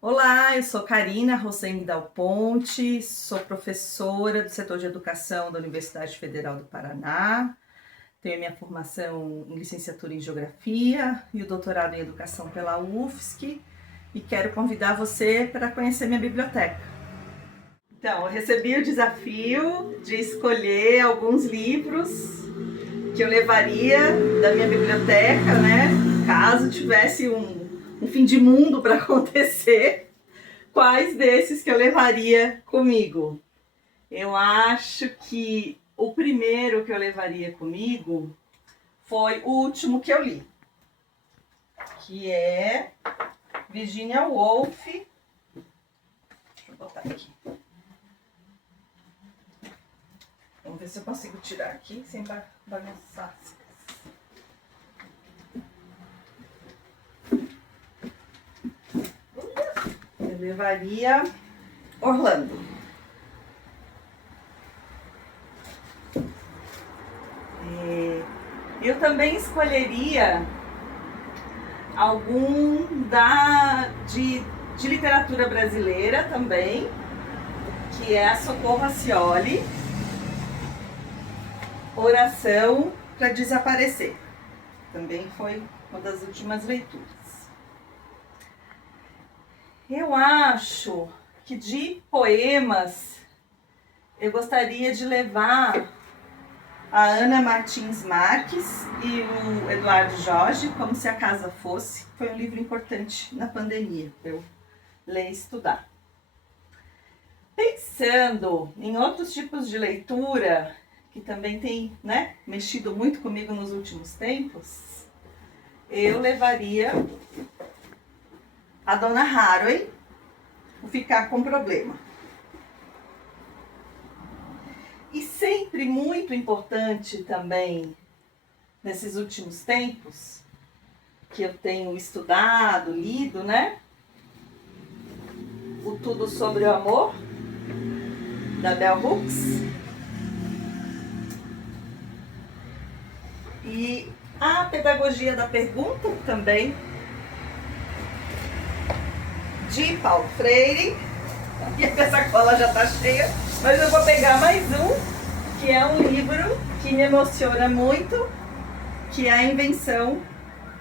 Olá, eu sou Karina Rosengue Dal Ponte, sou professora do setor de educação da Universidade Federal do Paraná, tenho minha formação em licenciatura em Geografia e o doutorado em Educação pela UFSC e quero convidar você para conhecer minha biblioteca. Então, eu recebi o desafio de escolher alguns livros que eu levaria da minha biblioteca, né? Caso tivesse um fim de mundo para acontecer, quais desses que eu levaria comigo? Eu acho que o primeiro que eu levaria comigo foi o último que eu li, que é Virginia Woolf. Deixa eu botar aqui. Vamos ver se eu consigo tirar aqui sem bagunçar. Eu levaria Orlando. Eu também escolheria algum de literatura brasileira também, que é a Socorro Acioli, Oração para Desaparecer. Também foi uma das últimas leituras. Eu acho que de poemas eu gostaria de levar a Ana Martins Marques e o Eduardo Jorge, Como Se a Casa Fosse. Foi um livro importante na pandemia para eu ler e estudar. Pensando em outros tipos de leitura, que também tem, mexido muito comigo nos últimos tempos, eu levaria a Donna Haraway, O Ficar com Problema. E sempre muito importante também, nesses últimos tempos, que eu tenho estudado, lido, O Tudo Sobre o Amor, da Bell Hooks. E a Pedagogia da Pergunta também, de Paulo Freire. E a minha sacola já está cheia, mas eu vou pegar mais um, que é um livro que me emociona muito, que é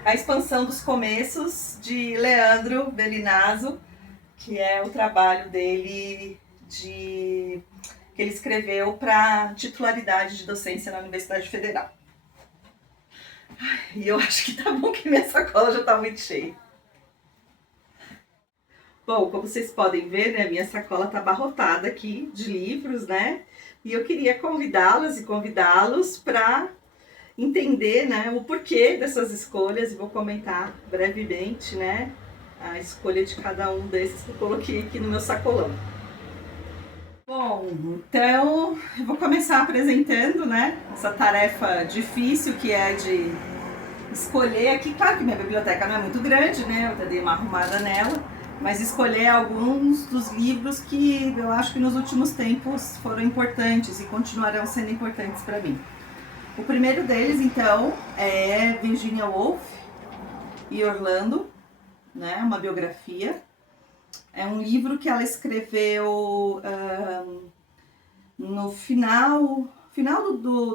a expansão dos começos, de Leandro Belinazzo, que é o trabalho dele que ele escreveu para titularidade de docência na Universidade Federal. E eu acho que tá bom que minha sacola já está muito cheia. Bom, como vocês podem ver, minha sacola está abarrotada aqui de livros, E eu queria convidá-las e convidá-los para entender, o porquê dessas escolhas, e vou comentar brevemente, a escolha de cada um desses que eu coloquei aqui no meu sacolão. Bom, então eu vou começar apresentando, essa tarefa difícil que é de escolher aqui. Claro que minha biblioteca não é muito grande, eu até dei uma arrumada nela, mas escolher alguns dos livros que eu acho que nos últimos tempos foram importantes e continuarão sendo importantes para mim. O primeiro deles, então, é Virginia Woolf e Orlando, uma biografia. É um livro que ela escreveu no final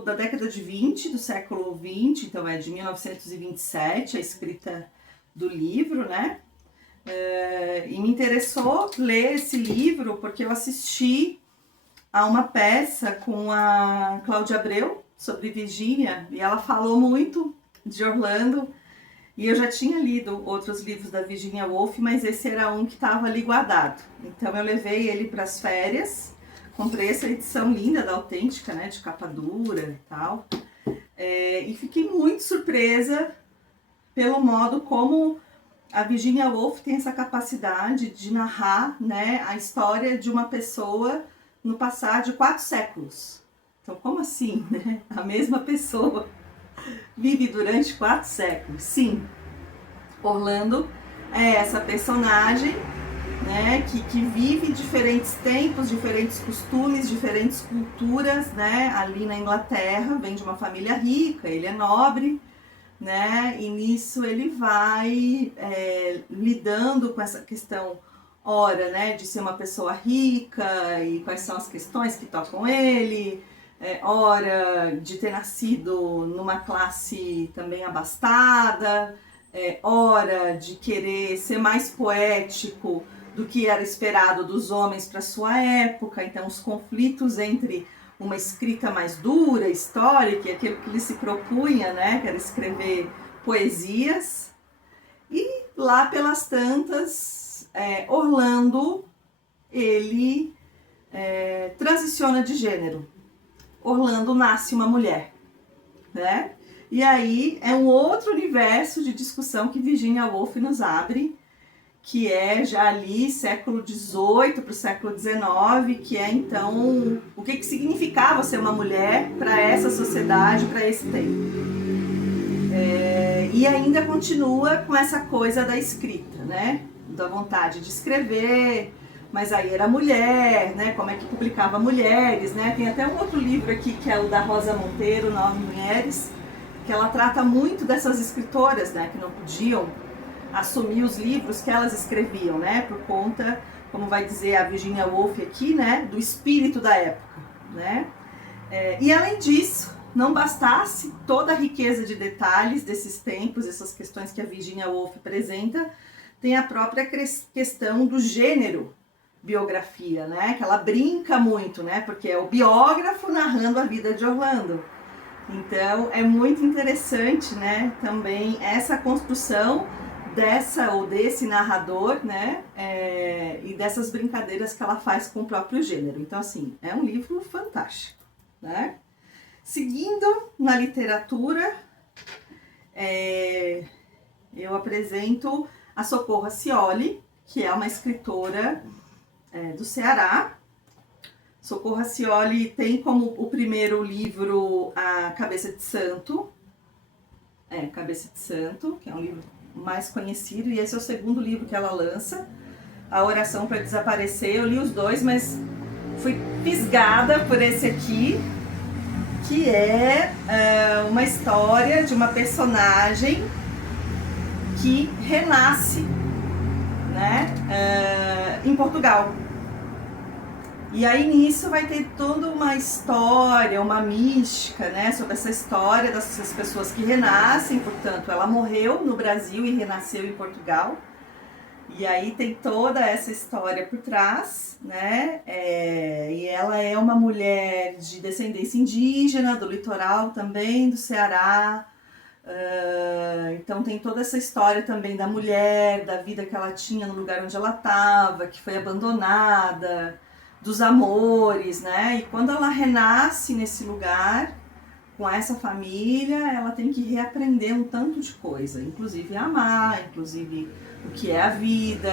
da década de 20, do século 20, então é de 1927, a escrita do livro, E me interessou ler esse livro porque eu assisti a uma peça com a Cláudia Abreu sobre Virginia, e ela falou muito de Orlando, e eu já tinha lido outros livros da Virginia Woolf, mas esse era um que estava ali guardado. Então eu levei ele para as férias, comprei essa edição linda da Autêntica, de capa dura e tal, e fiquei muito surpresa pelo modo como a Virginia Woolf tem essa capacidade de narrar, a história de uma pessoa no passar de 4 séculos. Então, como assim, A mesma pessoa vive durante 4 séculos. Sim, Orlando é essa personagem, que vive diferentes tempos, diferentes costumes, diferentes culturas, ali na Inglaterra. Vem de uma família rica, ele é nobre, E nisso ele vai lidando com essa questão ora, né, de ser uma pessoa rica e quais são as questões que tocam ele, ora de ter nascido numa classe também abastada, ora de querer ser mais poético do que era esperado dos homens para sua época, então os conflitos entre uma escrita mais dura, histórica, e aquilo que ele se propunha, né, que era escrever poesias, e lá pelas tantas, Orlando, ele transiciona de gênero. Orlando nasce uma mulher, né? E aí é um outro universo de discussão que Virginia Woolf nos abre, que é já ali século XVIII para o século XIX, que é então o que significava ser uma mulher para essa sociedade, para esse tempo. E ainda continua com essa coisa da escrita, né? Da vontade de escrever, mas aí era mulher, né? Como é que publicava mulheres, né? Tem até um outro livro aqui que é o da Rosa Monteiro, Nove Mulheres, que ela trata muito dessas escritoras, né? Que não podiam assumir os livros que elas escreviam, né? Por conta, como vai dizer a Virginia Woolf aqui, né? Do espírito da época, né? E além disso, não bastasse toda a riqueza de detalhes desses tempos, essas questões que a Virginia Woolf apresenta, tem a própria questão do gênero biografia, né? Que ela brinca muito, né? Porque é o biógrafo narrando a vida de Orlando. Então é muito interessante, né? Também essa construção dessa ou desse narrador, né? E dessas brincadeiras que ela faz com o próprio gênero. Então, assim, é um livro fantástico, né? Seguindo na literatura, eu apresento a Socorro Acioli, que é uma escritora do Ceará. Socorro Acioli tem como o primeiro livro a Cabeça de Santo, Cabeça de Santo, que é um livro mais conhecido, e esse é o segundo livro que ela lança, A Oração para Desaparecer. Eu li os dois, mas fui fisgada por esse aqui, que é uma história de uma personagem que renasce, né, em Portugal. E aí nisso vai ter toda uma história, uma mística, né, sobre essa história dessas pessoas que renascem. Portanto, ela morreu no Brasil e renasceu em Portugal. E aí tem toda essa história por trás, né? E ela é uma mulher de descendência indígena, do litoral também, do Ceará. Então tem toda essa história também da mulher, da vida que ela tinha no lugar onde ela estava, que foi abandonada, dos amores, né? E quando ela renasce nesse lugar, com essa família, ela tem que reaprender um tanto de coisa, inclusive amar, inclusive o que é a vida.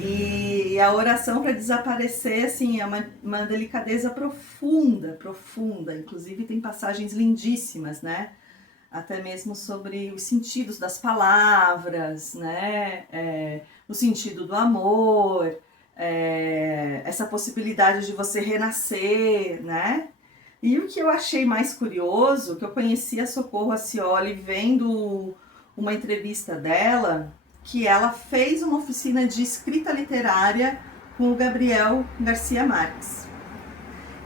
E a oração para desaparecer, assim, é uma delicadeza profunda, profunda. Inclusive tem passagens lindíssimas, né? Até mesmo sobre os sentidos das palavras, né? O sentido do amor, essa possibilidade de você renascer, né? E o que eu achei mais curioso, que eu conheci a Socorro Acioli vendo uma entrevista dela, que ela fez uma oficina de escrita literária com o Gabriel Garcia Marques.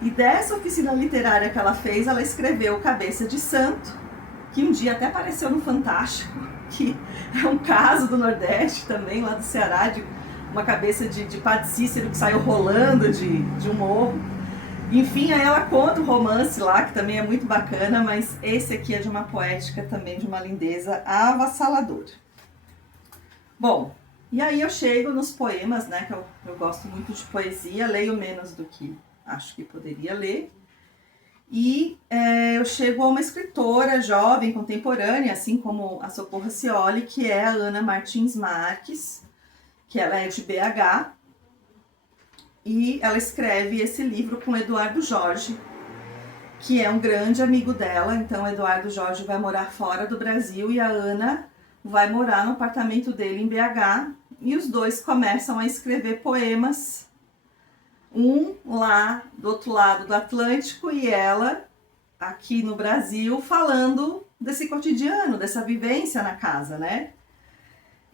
E dessa oficina literária que ela fez, ela escreveu Cabeça de Santo, que um dia até apareceu no Fantástico, que é um caso do Nordeste também, lá do Ceará, de uma cabeça de Padre Cícero que saiu rolando de um morro. Enfim, aí ela conta o romance lá, que também é muito bacana, mas esse aqui é de uma poética também, de uma lindeza avassaladora. Bom, e aí eu chego nos poemas, né, que eu gosto muito de poesia, leio menos do que acho que poderia ler. E eu chego a uma escritora jovem, contemporânea, assim como a Socorro Acioli, que é a Ana Martins Marques, que ela é de BH, e ela escreve esse livro com Eduardo Jorge, que é um grande amigo dela. Então, Eduardo Jorge vai morar fora do Brasil e a Ana vai morar no apartamento dele em BH, e os dois começam a escrever poemas, um lá do outro lado do Atlântico e ela aqui no Brasil, falando desse cotidiano, dessa vivência na casa, né?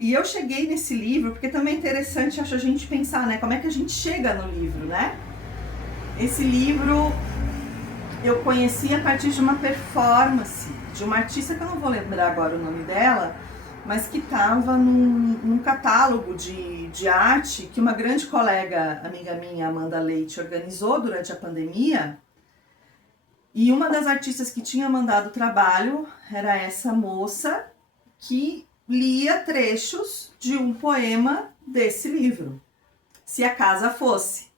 E eu cheguei nesse livro, porque também é interessante, acho, a gente pensar, né? Como é que a gente chega no livro, né? Esse livro eu conheci a partir de uma performance de uma artista que eu não vou lembrar agora o nome dela, mas que estava num catálogo de arte que uma grande colega, amiga minha, Amanda Leite, organizou durante a pandemia. E uma das artistas que tinha mandado o trabalho era essa moça que lia trechos de um poema desse livro, Se a Casa Fosse.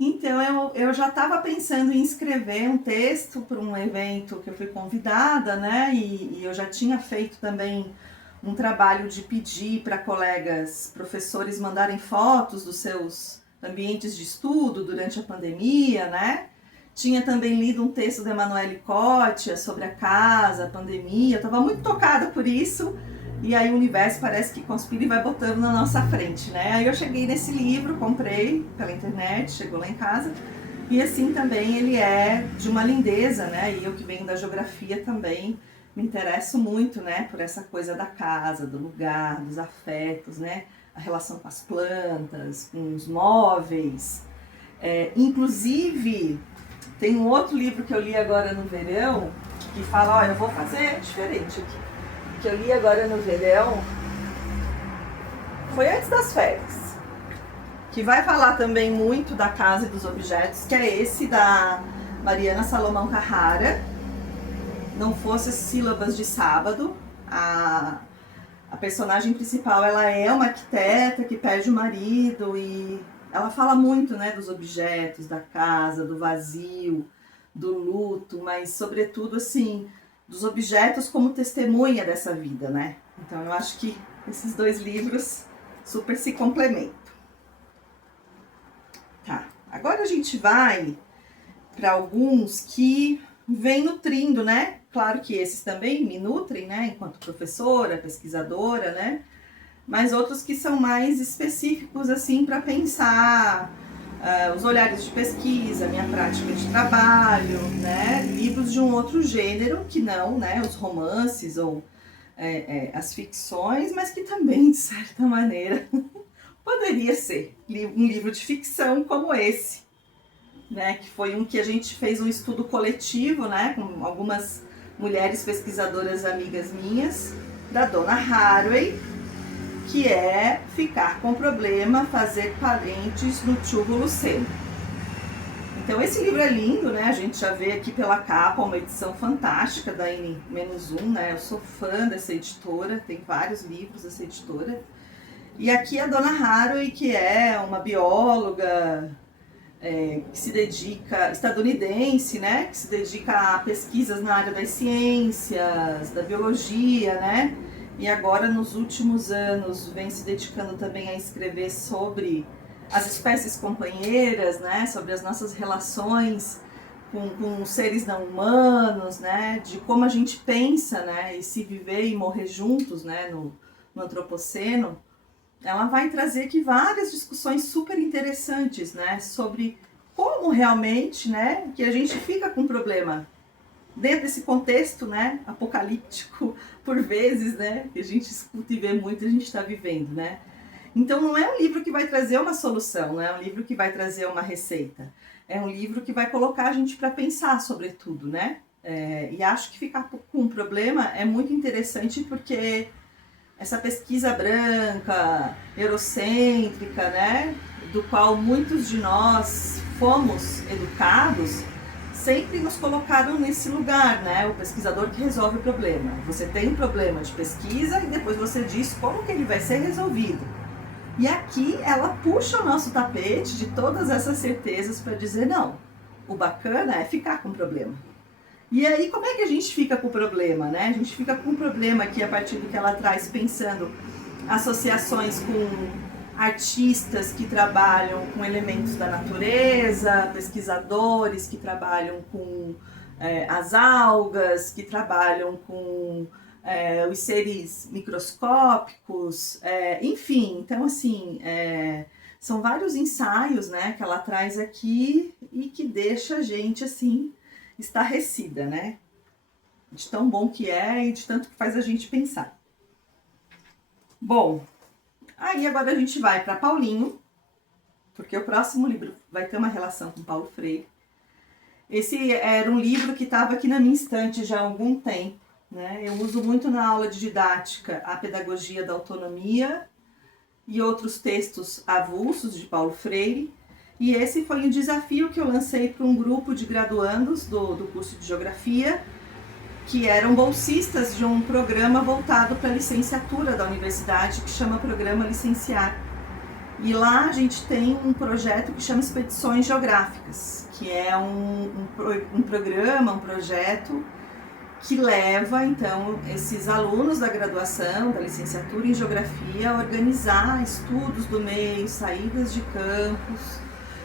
Então eu já estava pensando em escrever um texto para um evento que eu fui convidada, né? E eu já tinha feito também um trabalho de pedir para colegas, professores mandarem fotos dos seus ambientes de estudo durante a pandemia, né? Tinha também lido um texto da Emanuele Cottia sobre a casa, a pandemia. Eu estava muito tocada por isso. E aí o universo parece que conspira e vai botando na nossa frente, né? Aí eu cheguei nesse livro, comprei pela internet, chegou lá em casa. E assim também ele é de uma lindeza, né? E eu que venho da geografia também me interesso muito, né? Por essa coisa da casa, do lugar, dos afetos, né? A relação com as plantas, com os móveis. Inclusive, tem um outro livro que eu li agora no verão, que fala, ó, eu vou fazer diferente aqui. Que eu li agora no verão, foi antes das férias, que vai falar também muito da casa e dos objetos, que é esse da Mariana Salomão Carrara, Não Fosse as Sílabas de Sábado. A personagem principal, ela é uma arquiteta que perde o marido e ela fala muito, né, dos objetos, da casa, do vazio, do luto, mas sobretudo assim, dos objetos como testemunha dessa vida, né? Então eu acho que esses dois livros super se complementam. Tá, agora a gente vai para alguns que vêm nutrindo, né? Claro que esses também me nutrem, né? Enquanto professora, pesquisadora, né? Mas outros que são mais específicos, assim, para pensar os olhares de pesquisa, minha prática de trabalho, né? Livros de um outro gênero que não, né? Os romances ou as ficções, mas que também, de certa maneira, poderia ser um livro de ficção como esse, né? Que foi um que a gente fez um estudo coletivo, né? Com algumas mulheres pesquisadoras amigas minhas, da Donna Haraway, que é Ficar com Problema, Fazer Parentes no Túmulo Seno. Então esse livro é lindo, né? A gente já vê aqui pela capa uma edição fantástica da N-1, né? Eu sou fã dessa editora, tem vários livros dessa editora. E aqui a Donna Haraway, que é uma bióloga que se dedica, estadunidense, né? Que se dedica a pesquisas na área das ciências, da biologia, né? E agora, nos últimos anos, vem se dedicando também a escrever sobre as espécies companheiras, né? Sobre as nossas relações com seres não humanos, né? De como a gente pensa, né? E se viver e morrer juntos, né? No antropoceno. Ela vai trazer aqui várias discussões super interessantes, né? Sobre como realmente, né? Que a gente fica com problema dentro desse contexto, né, apocalíptico, por vezes, né, que a gente escuta e vê muito, a gente está vivendo, né. Então não é um livro que vai trazer uma solução, não é um livro que vai trazer uma receita, é um livro que vai colocar a gente para pensar sobre tudo, né. E acho que ficar com um problema é muito interessante porque essa pesquisa branca, eurocêntrica, né, do qual muitos de nós fomos educados, sempre nos colocaram nesse lugar, né? O pesquisador que resolve o problema. Você tem um problema de pesquisa e depois você diz como que ele vai ser resolvido. E aqui ela puxa o nosso tapete de todas essas certezas para dizer não. O bacana é ficar com o problema. E aí como é que a gente fica com o problema, né? A gente fica com o problema aqui a partir do que ela traz, pensando associações com artistas que trabalham com elementos da natureza, pesquisadores que trabalham com as algas, que trabalham com os seres microscópicos, enfim, então assim, são vários ensaios, né, que ela traz aqui e que deixa a gente assim, estarrecida, né, de tão bom que é e de tanto que faz a gente pensar. Bom, aí agora a gente vai para Paulinho, porque o próximo livro vai ter uma relação com Paulo Freire. Esse era um livro que estava aqui na minha estante já há algum tempo, né? Eu uso muito na aula de didática a pedagogia da autonomia e outros textos avulsos de Paulo Freire. E esse foi um desafio que eu lancei para um grupo de graduandos do curso de Geografia, que eram bolsistas de um programa voltado para a licenciatura da universidade, que chama Programa Licenciar. E lá a gente tem um projeto que chama Expedições Geográficas, que é um programa, um projeto que leva, então, esses alunos da graduação, da licenciatura em Geografia, a organizar estudos do meio, saídas de campos,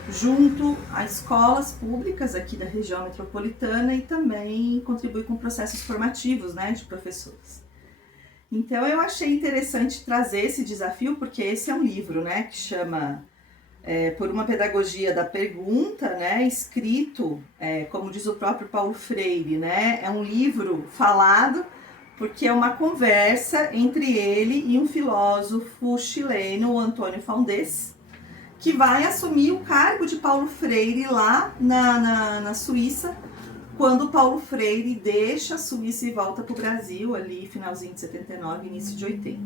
junto a escolas públicas aqui da região metropolitana e também contribui com processos formativos, né, de professores. Então eu achei interessante trazer esse desafio, porque esse é um livro, né, que chama Por uma Pedagogia da Pergunta, né, escrito, como diz o próprio Paulo Freire, né, é um livro falado porque é uma conversa entre ele e um filósofo chileno, o Antônio Faundés, que vai assumir o cargo de Paulo Freire lá na Suíça, quando Paulo Freire deixa a Suíça e volta para o Brasil, ali finalzinho de 79, início de 80.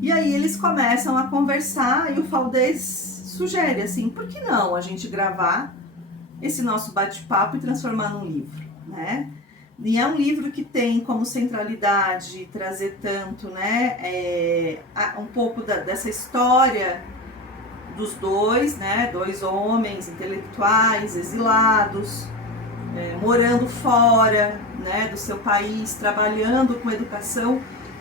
E aí eles começam a conversar e o Faundés sugere assim, por que não a gente gravar esse nosso bate-papo e transformar num livro, né? E é um livro que tem como centralidade trazer tanto, né, um pouco dessa história dos dois, né, dois homens intelectuais, exilados, morando fora, né, do seu país, trabalhando com educação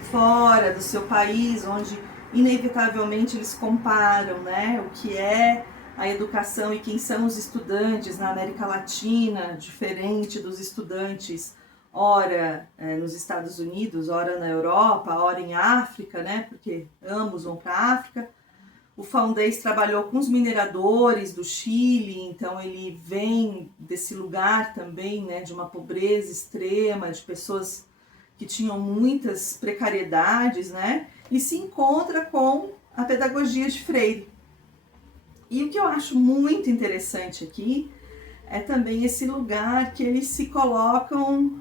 fora do seu país, onde inevitavelmente eles comparam, né, o que é a educação e quem são os estudantes na América Latina, diferente dos estudantes ora nos Estados Unidos, ora na Europa, ora em África, né, porque ambos vão para a África. O Faundés trabalhou com os mineradores do Chile, então ele vem desse lugar também, né, de uma pobreza extrema, de pessoas que tinham muitas precariedades, né, e se encontra com a pedagogia de Freire. E o que eu acho muito interessante aqui é também esse lugar que eles se colocam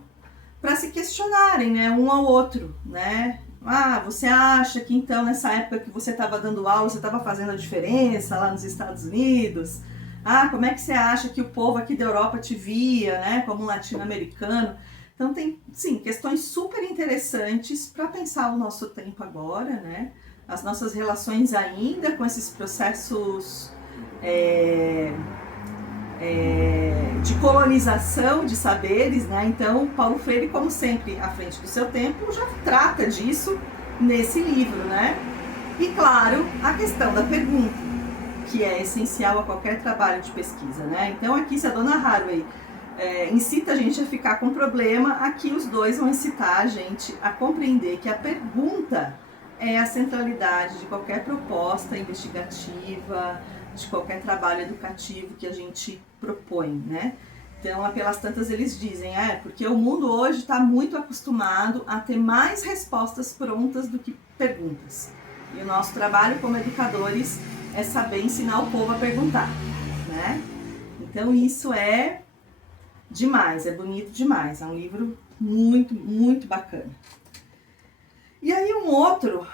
para se questionarem, né, um ao outro, né? Ah, você acha que então nessa época que você estava dando aula, você estava fazendo a diferença lá nos Estados Unidos? Ah, como é que você acha que o povo aqui da Europa te via, né, como um latino-americano? Então tem, sim, questões super interessantes para pensar o nosso tempo agora, né? As nossas relações ainda com esses processos de colonização de saberes, né? Então, Paulo Freire, como sempre, à frente do seu tempo, já trata disso nesse livro, né? E, claro, a questão da pergunta, que é essencial a qualquer trabalho de pesquisa, né? Então, aqui, se a dona Haraway incita a gente a ficar com problema, aqui os dois vão incitar a gente a compreender que a pergunta é a centralidade de qualquer proposta investigativa, de qualquer trabalho educativo que a gente propõe, né? Então, pelas tantas, eles dizem, porque o mundo hoje está muito acostumado a ter mais respostas prontas do que perguntas. E o nosso trabalho como educadores é saber ensinar o povo a perguntar, né? Então, isso é demais, é bonito demais, é um livro muito, muito bacana. E aí um outro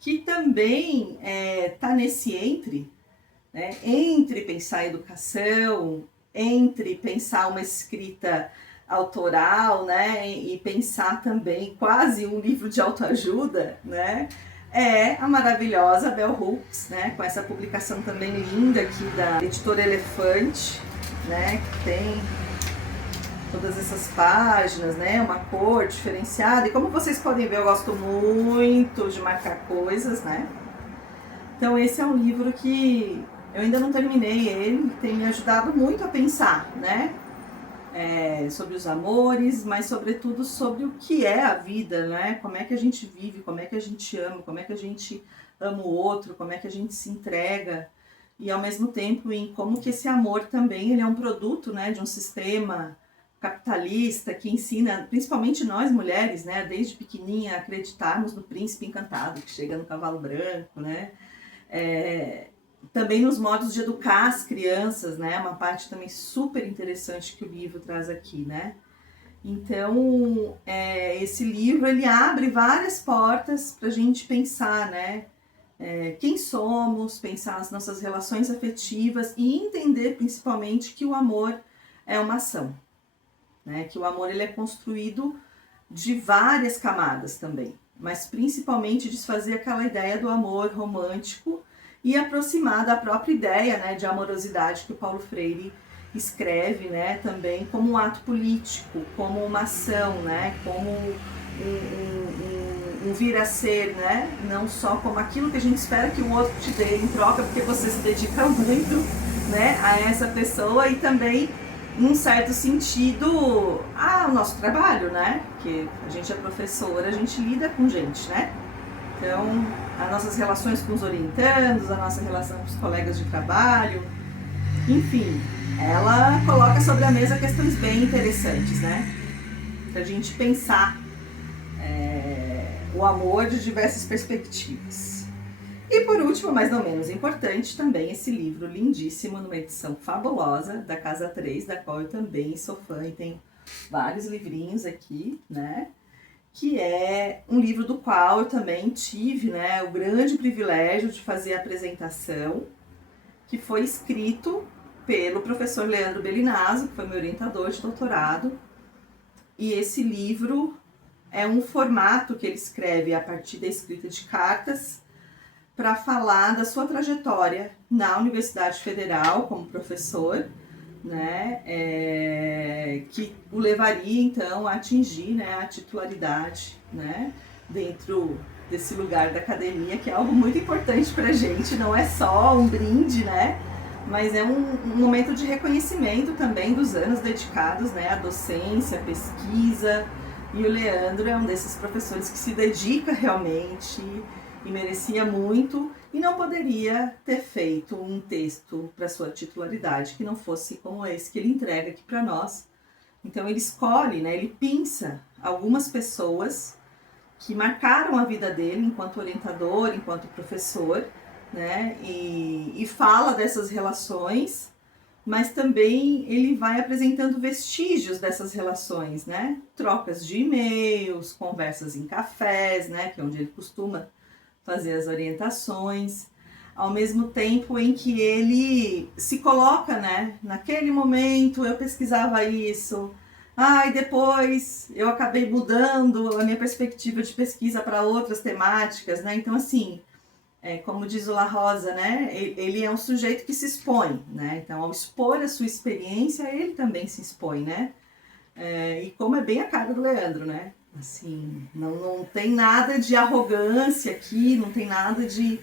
que também está nesse né, entre pensar educação, entre pensar uma escrita autoral, né, e pensar também quase um livro de autoajuda, né, é a maravilhosa Bell Hooks, né, com essa publicação também linda aqui da Editora Elefante, né, que tem todas essas páginas, né, uma cor diferenciada, e como vocês podem ver, eu gosto muito de marcar coisas, né. Então esse é um livro que eu ainda não terminei ele, tem me ajudado muito a pensar, né, sobre os amores, mas sobretudo sobre o que é a vida, né, como é que a gente vive, como é que a gente ama, como é que a gente ama o outro, como é que a gente se entrega, e ao mesmo tempo em como que esse amor também ele é um produto, né, de um sistema capitalista que ensina, principalmente nós mulheres, né, desde pequenininha, a acreditarmos no príncipe encantado que chega no cavalo branco, né? Também nos modos de educar as crianças, né? Uma parte também super interessante que o livro traz aqui, né? Então, esse livro, ele abre várias portas para a gente pensar, né? Quem somos, pensar as nossas relações afetivas e entender, principalmente, que o amor é uma ação, né? Que o amor, ele é construído de várias camadas também, mas principalmente desfazer aquela ideia do amor romântico e aproximar da própria ideia, né, de amorosidade que o Paulo Freire escreve, né, também como um ato político, como uma ação, né, como um vir a ser, né, não só como aquilo que a gente espera que o outro te dê em troca, porque você se dedica muito, né, a essa pessoa, e também, num certo sentido, ao nosso trabalho, né, porque a gente é professora, a gente lida com gente, né, então as nossas relações com os orientandos, a nossa relação com os colegas de trabalho, enfim, ela coloca sobre a mesa questões bem interessantes, né? Pra gente pensar o amor de diversas perspectivas. E por último, mas não menos importante, também esse livro lindíssimo, numa edição fabulosa, da Casa 3, da qual eu também sou fã e tenho vários livrinhos aqui, né? Que é um livro do qual eu também tive, né, o grande privilégio de fazer a apresentação, que foi escrito pelo professor Leandro Bellinazzo, que foi meu orientador de doutorado. E esse livro é um formato que ele escreve a partir da escrita de cartas para falar da sua trajetória na Universidade Federal como professor, né, que o levaria então a atingir, né, a titularidade, né, dentro desse lugar da academia, que é algo muito importante para a gente, não é só um brinde, né, mas é um momento de reconhecimento também dos anos dedicados, né, à docência, à pesquisa, e o Leandro é um desses professores que se dedica realmente e merecia muito, e não poderia ter feito um texto para sua titularidade que não fosse como esse que ele entrega aqui para nós. Então ele escolhe, né, ele pinça algumas pessoas que marcaram a vida dele enquanto orientador, enquanto professor, né, e fala dessas relações, mas também ele vai apresentando vestígios dessas relações, né, trocas de e-mails, conversas em cafés, né, que é onde ele costuma fazer as orientações, ao mesmo tempo em que ele se coloca, né, naquele momento eu pesquisava isso, e depois eu acabei mudando a minha perspectiva de pesquisa para outras temáticas, né, então assim, como diz o La Rosa, né, ele é um sujeito que se expõe, né, então ao expor a sua experiência, ele também se expõe, né, e como é bem a cara do Leandro, né, assim, não tem nada de arrogância aqui, não tem nada de,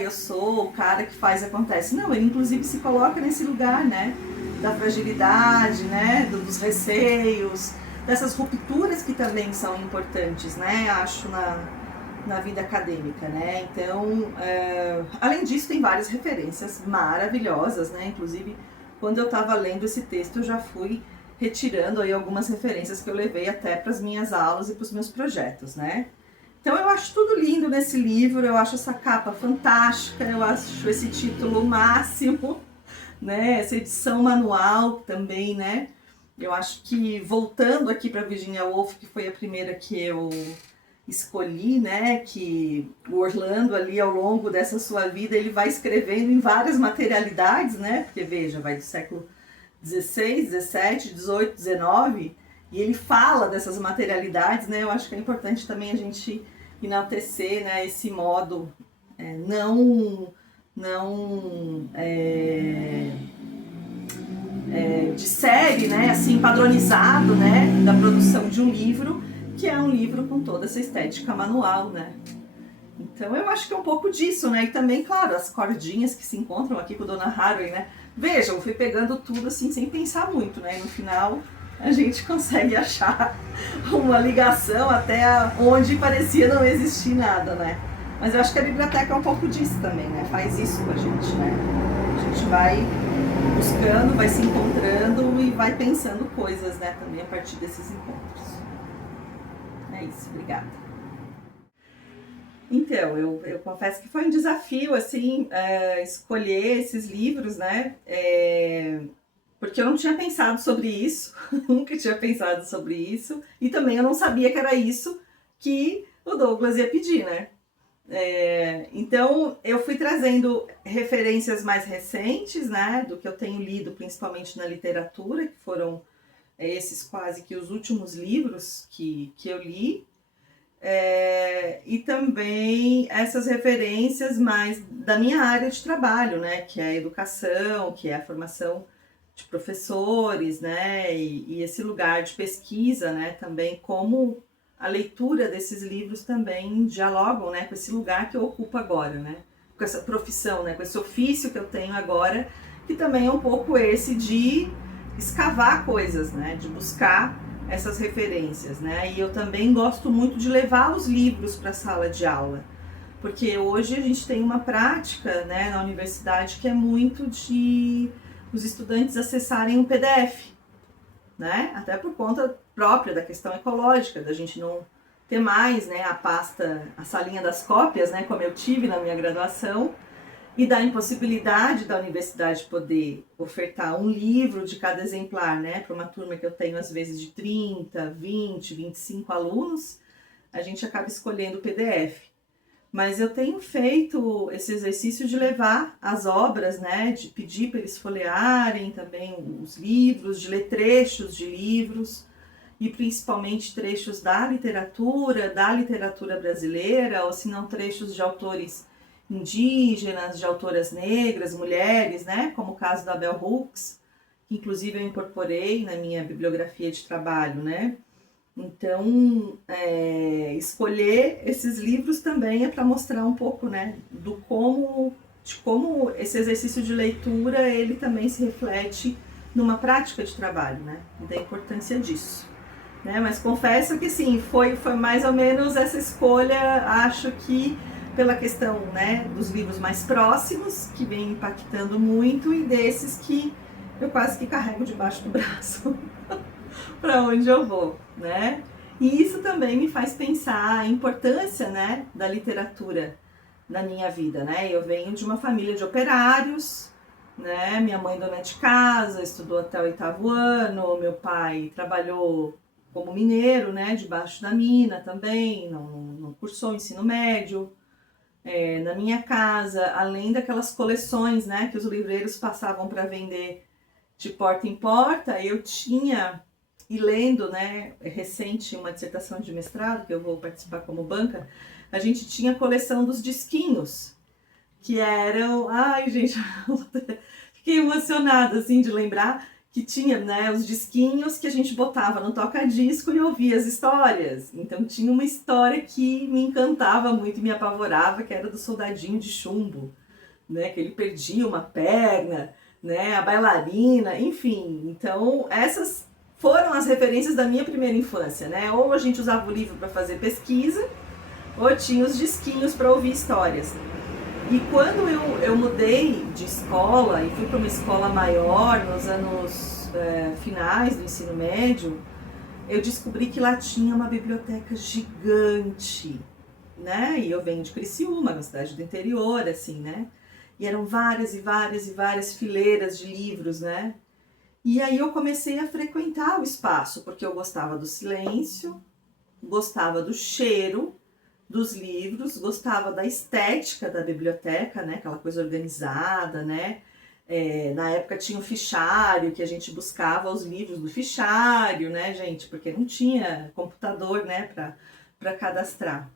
eu sou o cara que faz e acontece. Não, ele inclusive se coloca nesse lugar, né, da fragilidade, né, dos receios, dessas rupturas que também são importantes, né, acho, na vida acadêmica, né. Então, além disso, tem várias referências maravilhosas, né, inclusive quando eu estava lendo esse texto eu já fui retirando aí algumas referências que eu levei até para as minhas aulas e para os meus projetos, né? Então eu acho tudo lindo nesse livro, eu acho essa capa fantástica, eu acho esse título máximo, né? Essa edição manual também, né? Eu acho que, voltando aqui para Virginia Woolf, que foi a primeira que eu escolhi, né? Que o Orlando ali, ao longo dessa sua vida, ele vai escrevendo em várias materialidades, né? Porque, veja, vai do século 16, 17, 18, 19, e ele fala dessas materialidades, né? Eu acho que é importante também a gente enaltecer, né, esse modo de série, né, assim, padronizado, né, da produção de um livro, que é um livro com toda essa estética manual, né? Então eu acho que é um pouco disso, né? E também, claro, as cordinhas que se encontram aqui com a Dona Haraway, né? Vejam, eu fui pegando tudo assim sem pensar muito, né? E no final a gente consegue achar uma ligação até onde parecia não existir nada, né? Mas eu acho que a biblioteca é um pouco disso também, né? Faz isso com a gente, né? A gente vai buscando, vai se encontrando e vai pensando coisas, né, também a partir desses encontros. É isso, obrigada. Então, eu confesso que foi um desafio, assim, escolher esses livros, né, porque eu não tinha pensado sobre isso, nunca tinha pensado sobre isso, e também eu não sabia que era isso que o Douglas ia pedir, né. Então, eu fui trazendo referências mais recentes, né, do que eu tenho lido, principalmente na literatura, que foram esses quase que os últimos livros que eu li, e também essas referências mais da minha área de trabalho, né, que é a educação, que é a formação de professores, né, e esse lugar de pesquisa, né, também como a leitura desses livros também dialogam, né, com esse lugar que eu ocupo agora, né, com essa profissão, né, com esse ofício que eu tenho agora, que também é um pouco esse de escavar coisas, né, de buscar essas referências, né, e eu também gosto muito de levar os livros para a sala de aula, porque hoje a gente tem uma prática, né, na universidade que é muito de os estudantes acessarem um PDF, né? Até por conta própria da questão ecológica, da gente não ter mais, né, a pasta, a salinha das cópias, né, como eu tive na minha graduação, e da impossibilidade da universidade poder ofertar um livro de cada exemplar, né, para uma turma que eu tenho às vezes de 30, 20, 25 alunos, a gente acaba escolhendo o PDF. Mas eu tenho feito esse exercício de levar as obras, né, de pedir para eles folhearem também os livros, de ler trechos de livros, e principalmente trechos da literatura brasileira, ou se não trechos de autores indígenas, de autoras negras, mulheres, né, como o caso da Bell Hooks, que inclusive eu incorporei na minha bibliografia de trabalho, né. Então, escolher esses livros também é para mostrar um pouco, né, de como esse exercício de leitura, ele também se reflete numa prática de trabalho, né, e da importância disso, né, mas confesso que sim, foi mais ou menos essa escolha, acho que pela questão, né, dos livros mais próximos, que vem impactando muito, e desses que eu quase que carrego debaixo do braço. Para onde eu vou, né? E isso também me faz pensar a importância, né, da literatura na minha vida, né? Eu venho de uma família de operários, né? Minha mãe dona de casa, estudou até o 8º ano, meu pai trabalhou como mineiro, né, debaixo da mina também, não cursou ensino médio. Na minha casa, além daquelas coleções, né, que os livreiros passavam para vender de porta em porta, eu tinha, e lendo, né, recente uma dissertação de mestrado, que eu vou participar como banca, a gente tinha a coleção dos disquinhos, que eram, ai gente, fiquei emocionada assim de lembrar que tinha, né, os disquinhos que a gente botava no toca-disco e ouvia as histórias. Então tinha uma história que me encantava muito e me apavorava, que era do soldadinho de chumbo, né, que ele perdia uma perna, né, a bailarina, enfim. Então essas foram as referências da minha primeira infância, né? Ou a gente usava o livro para fazer pesquisa, ou tinha os disquinhos para ouvir histórias. E quando eu mudei de escola e fui para uma escola maior, nos anos finais do ensino médio, eu descobri que lá tinha uma biblioteca gigante, né? E eu venho de Criciúma, uma cidade do interior, assim, né? E eram várias e várias e várias fileiras de livros, né? E aí eu comecei a frequentar o espaço, porque eu gostava do silêncio, gostava do cheiro dos livros, gostava da estética da biblioteca, né? Aquela coisa organizada, né? Na época tinha o fichário, que a gente buscava os livros do fichário, né, gente? Porque não tinha computador, né, para cadastrar.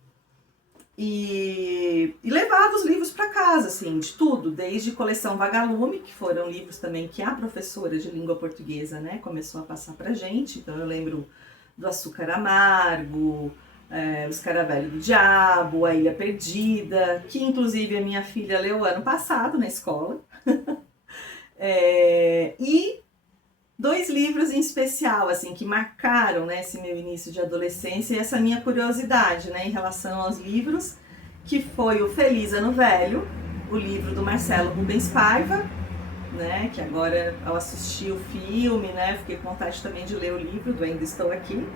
E levava os livros para casa, assim, de tudo, desde coleção Vagalume, que foram livros também que a professora de língua portuguesa, né, começou a passar pra gente. Então eu lembro do Açúcar Amargo, o Escaravelho do Diabo, A Ilha Perdida, que inclusive a minha filha leu ano passado na escola. E 2 livros em especial, assim, que marcaram, né, esse meu início de adolescência e essa minha curiosidade, né, em relação aos livros, que foi o Feliz Ano Velho, o livro do Marcelo Rubens Paiva, né? Que agora ao assistir o filme, né? Fiquei com vontade também de ler o livro do Ainda Estou Aqui,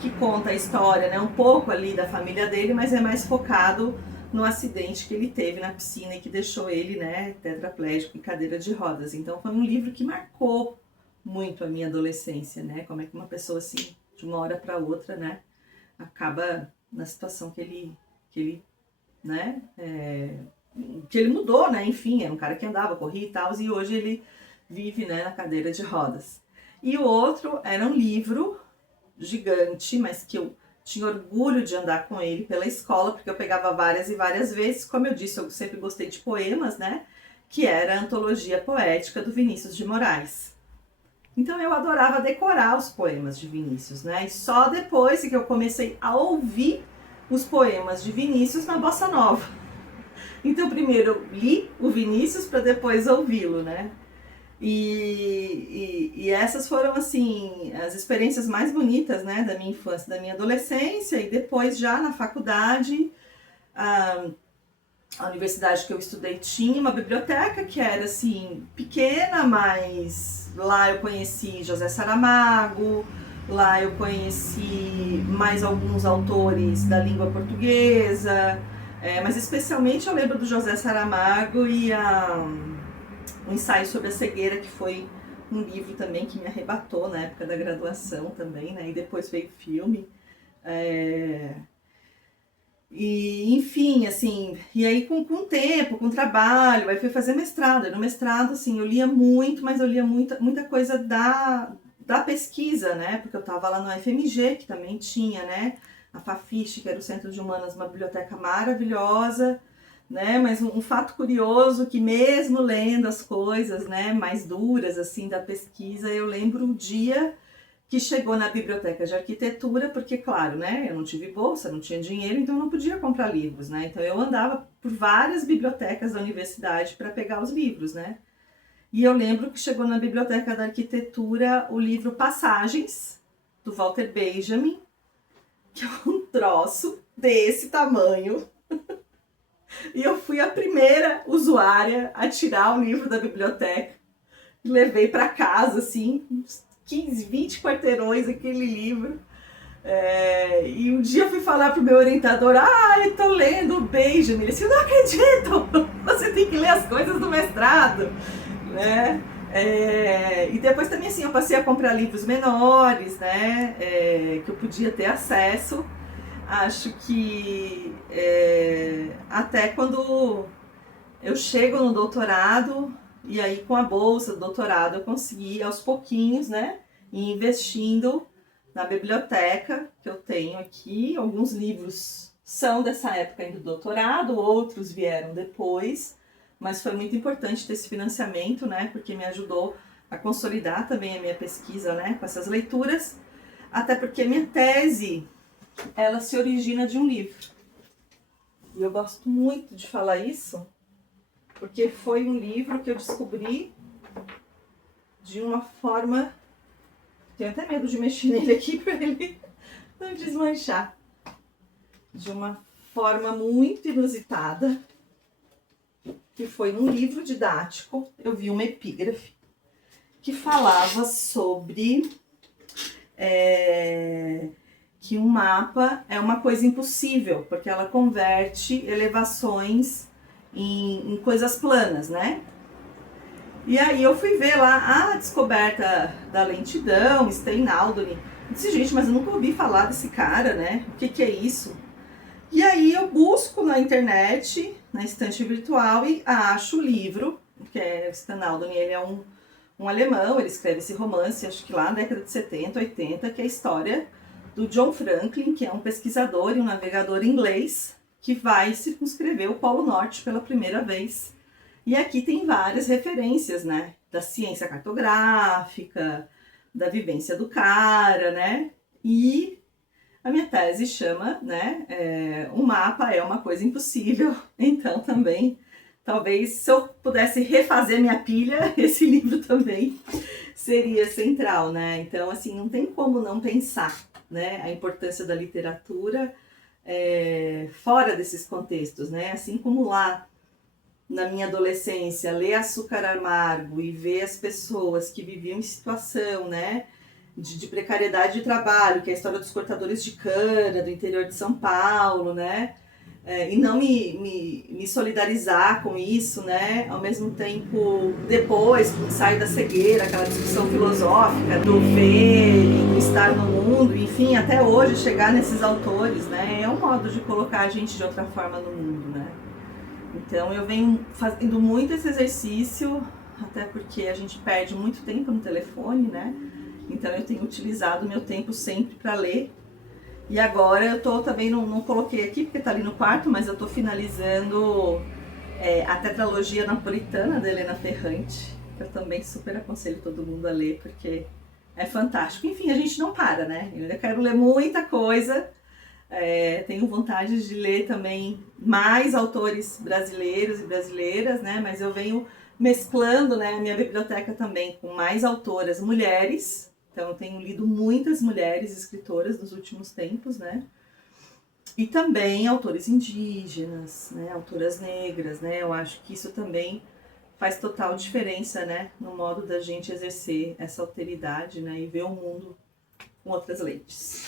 que conta a história, né? Um pouco ali da família dele, mas é mais focado no acidente que ele teve na piscina e que deixou ele, né, tetraplégico em cadeira de rodas. Então foi um livro que marcou muito a minha adolescência, né? Como é que uma pessoa assim, de uma hora para outra, né, acaba na situação que ele né, que ele mudou, né? Enfim, era um cara que andava, corria e tal, e hoje ele vive, né, na cadeira de rodas. E o outro era um livro gigante, mas que eu tinha orgulho de andar com ele pela escola, porque eu pegava várias e várias vezes. Como eu disse, eu sempre gostei de poemas, né? Que era a Antologia Poética do Vinícius de Moraes. Então eu adorava decorar os poemas de Vinícius, né? E só depois que eu comecei a ouvir os poemas de Vinícius na Bossa Nova. Então primeiro eu li o Vinícius para depois ouvi-lo, né? E essas foram, assim, as experiências mais bonitas, né, da minha infância, da minha adolescência, e depois já na faculdade, a universidade que eu estudei tinha uma biblioteca que era, assim, pequena, mas lá eu conheci José Saramago, lá eu conheci mais alguns autores da língua portuguesa, mas especialmente eu lembro do José Saramago e um ensaio sobre a cegueira, que foi um livro também que me arrebatou na época da graduação também, né? E depois veio filme. E, enfim, assim, e aí com o tempo, com o trabalho, aí fui fazer mestrado. E no mestrado, assim, eu lia muito, mas eu lia muita coisa da pesquisa, né? Porque eu estava lá no FMG, que também tinha, né? A Fafiche, que era o Centro de Humanas, uma biblioteca maravilhosa, né? Mas um fato curioso que mesmo lendo as coisas, né, mais duras assim da pesquisa, eu lembro o dia que chegou na biblioteca de arquitetura, porque claro, né, eu não tive bolsa, não tinha dinheiro, então eu não podia comprar livros, né? Então eu andava por várias bibliotecas da universidade para pegar os livros, né? E eu lembro que chegou na biblioteca da arquitetura o livro Passagens do Walter Benjamin, que é um troço desse tamanho. E eu fui a primeira usuária a tirar o livro da biblioteca. Levei para casa, assim, uns 15, 20 quarteirões aquele livro. E um dia eu fui falar pro meu orientador, eu tô lendo o Benjamin. Ele disse, não acredito, você tem que ler as coisas do mestrado, né? E depois também, assim, eu passei a comprar livros menores, né? Que eu podia ter acesso. Acho que até quando eu chego no doutorado, e aí com a bolsa do doutorado eu consegui aos pouquinhos, né, ir investindo na biblioteca que eu tenho aqui. Alguns livros são dessa época ainda do doutorado, outros vieram depois, mas foi muito importante ter esse financiamento, né, porque me ajudou a consolidar também a minha pesquisa, né, com essas leituras, até porque minha tese ela se origina de um livro. E eu gosto muito de falar isso, porque foi um livro que eu descobri de uma forma... Tenho até medo de mexer nele aqui para ele não desmanchar. De uma forma muito inusitada, que foi num livro didático. Eu vi uma epígrafe que falava sobre... que um mapa é uma coisa impossível, porque ela converte elevações em coisas planas, né? E aí eu fui ver lá a descoberta da lentidão, Steinaldoni. Disse, gente, mas eu nunca ouvi falar desse cara, né? O que é isso? E aí eu busco na internet, na estante virtual, e acho o livro, que é Steinaldoni, ele é um alemão, ele escreve esse romance, acho que lá na década de 70, 80, que é a história do John Franklin, que é um pesquisador e um navegador inglês, que vai circunscrever o Polo Norte pela primeira vez. E aqui tem várias referências, né? Da ciência cartográfica, da vivência do cara, né? E a minha tese chama, né? Um mapa é uma coisa impossível. Então também, talvez, se eu pudesse refazer minha pilha, esse livro também seria central, né? Então, assim, não tem como não pensar, né, a importância da literatura fora desses contextos, né? Assim como lá na minha adolescência, ler Açúcar Amargo e ver as pessoas que viviam em situação, né, de precariedade de trabalho, que é a história dos cortadores de cana do interior de São Paulo, né, e não me solidarizar com isso, né, ao mesmo tempo, depois, com o ensaio da cegueira, aquela discussão filosófica do ver e do estar no mundo, enfim, até hoje chegar nesses autores, né, é um modo de colocar a gente de outra forma no mundo, né. Então eu venho fazendo muito esse exercício, até porque a gente perde muito tempo no telefone, né? Então eu tenho utilizado o meu tempo sempre para ler. E agora eu tô também, não coloquei aqui porque tá ali no quarto, mas eu tô finalizando a tetralogia napolitana da Helena Ferrante, que eu também super aconselho todo mundo a ler, porque é fantástico. Enfim, a gente não para, né? Eu ainda quero ler muita coisa. Tenho vontade de ler também mais autores brasileiros e brasileiras, né? Mas eu venho mesclando, né, a minha biblioteca também com mais autoras mulheres. Então eu tenho lido muitas mulheres escritoras nos últimos tempos, né? E também autores indígenas, né, autoras negras, né? Eu acho que isso também faz total diferença, né, no modo da gente exercer essa alteridade, né, e ver o mundo com outras lentes.